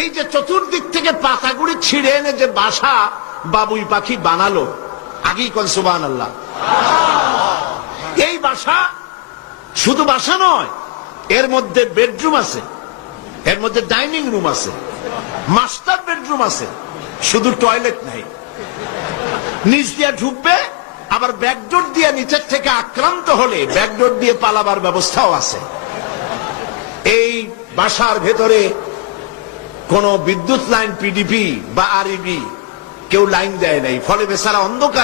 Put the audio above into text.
এই যে চতুর্দিক থেকে পাতাগুড়ি ছিঁড়ে এনে যে বাসা বাবুই পাখি বানালো, আগেই কোন সুবহানাল্লাহ। এই বাসা শুধু বাসা নয়, এর মধ্যে বেডরুম আছে, এর মধ্যে ডাইনিং রুম আছে, মাস্টার বেডরুম আছে, শুধু টয়লেট নাই। নিচ দিয়ে ঢুকবে, আবার ব্যাকডোর দিয়ে নিচের থেকে আক্রান্ত হলে ব্যাকডোর দিয়ে পালাবার ব্যবস্থাও আছে। এই বাসার ভেতরে কোন বিদ্যুৎ লাইন, পিডিপি বা আরইবি কেউ লাইন দেয় নাই, ফলে বেচারা অন্ধকার